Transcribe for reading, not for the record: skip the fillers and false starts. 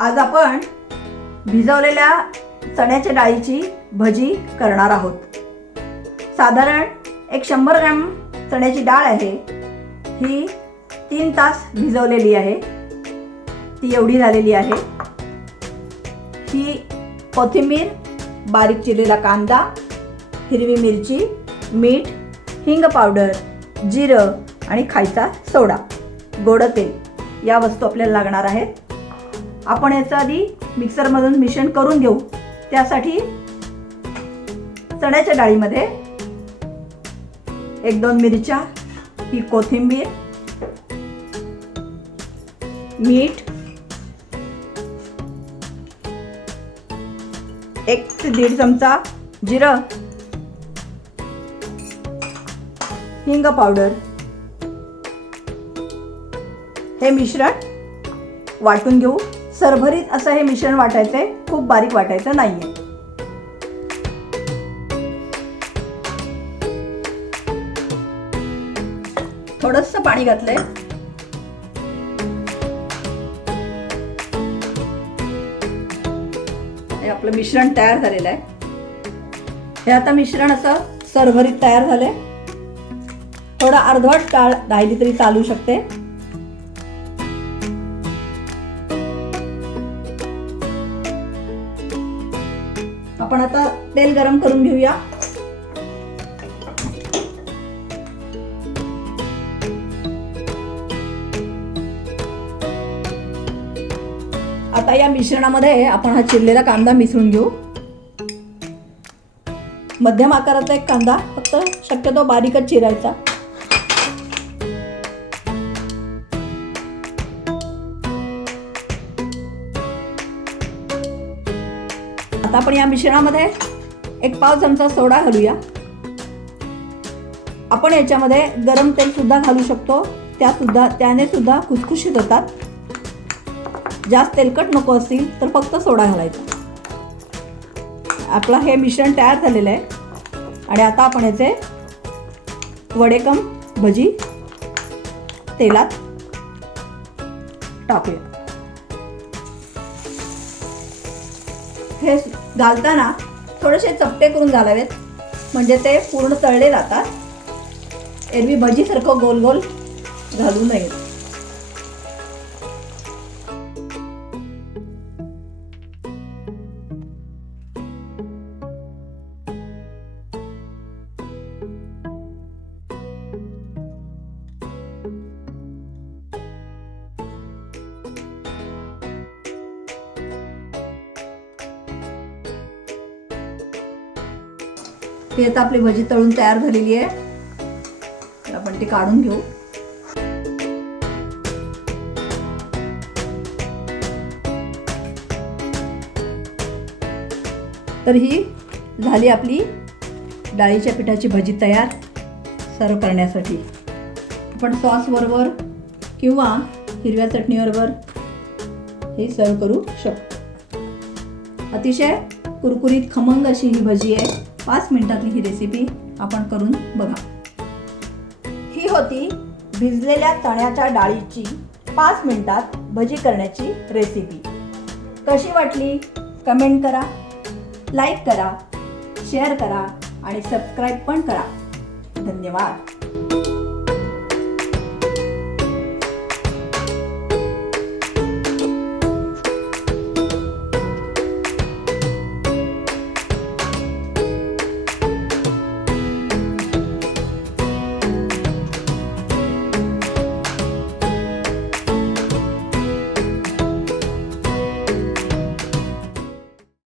आज आपण भिजवलेल्या चण्याच्या डाळीची भजी करणार आहोत। साधारण एक 100 ग्रॅम चण्याची डाळ आहे, ही 3 तास भिजवलेली आहे, ती एवढी झालेली आहे। ही कोथिंबीर, बारीक चिरलेला कांदा, हिरवी मिरची, मीठ, हिंग पावडर, जिरं आणि खायचा सोडा, गोड तेल या वस्तू आपल्याला लागणार आहेत। आपण याचं आधी मिक्सरमधून मिश्रण करून घेऊ। त्यासाठी चण्याच्या डाळीमध्ये 1-2 मिरच्या, ही कोथिंबीर, मीठ, 1 ते 1.5 चमचा जिरं, हिंग पावडर, हे मिश्रण वाटून घेऊ। सरभरीत असं हे मिश्रण वाटायचं आहे, खूप बारीक वाटायचं नाहीये। थोडंसं पाणी घातलंय। हे आपलं मिश्रण तयार झालेलं आहे। हे आता मिश्रण असं सरभरीत तयार झालंय। थोडा अर्धवट डाळ राहिली तरी चालू शकते। आपण आता तेल गरम करून घेऊया। आता या मिश्रणामध्ये आपण हा चिरलेला कांदा मिसळून घेऊ। मध्यम आकाराचा एक कांदा, फक्त शक्यतो बारीकच चिरायचा। आता आपण या मिश्रणामध्ये 1 पाव चमचा सोडा घालूया। आपण याच्यामध्ये गरम तेल सुद्धा घालू शकतो, त्याने सुद्धा खुसखुशीत होतात। जास्त तेलकट नको असतील तर फक्त सोडा घालायचा। आपलं हे मिश्रण तयार झालेलं आहे आणि आता आपण याचे वडेकम भजी तेलात टाकूया। हे घालताना थोडेसे चपटे करून घालावेत, म्हणजे ते पूर्ण तळले जातात। एरवी भजीसारखं गोल गोल घालू नये। ही आता आपली भजी तळून तयार झालेली आहे। आपण ती काढून घेऊ। तर ही झाली आपली डाळीच्या पिठाची भजी तयार सर्व करण्यासाठी। आपण सॉस बरोबर किंवा हिरव्या चटणीबरोबर हे सर्व करू शकतो। अतिशय कुरकुरीत खमंग अशी ही भजी आहे। 5 मिनिटातली ही रेसिपी आपण करून बघा। ही होती भिजलेल्या चण्याच्या डाळीची 5 मिनिटात भजी करण्याची रेसिपी। कशी वाटली कमेंट करा, लाईक करा, शेअर करा आणि सबस्क्राईब पण करा। धन्यवाद।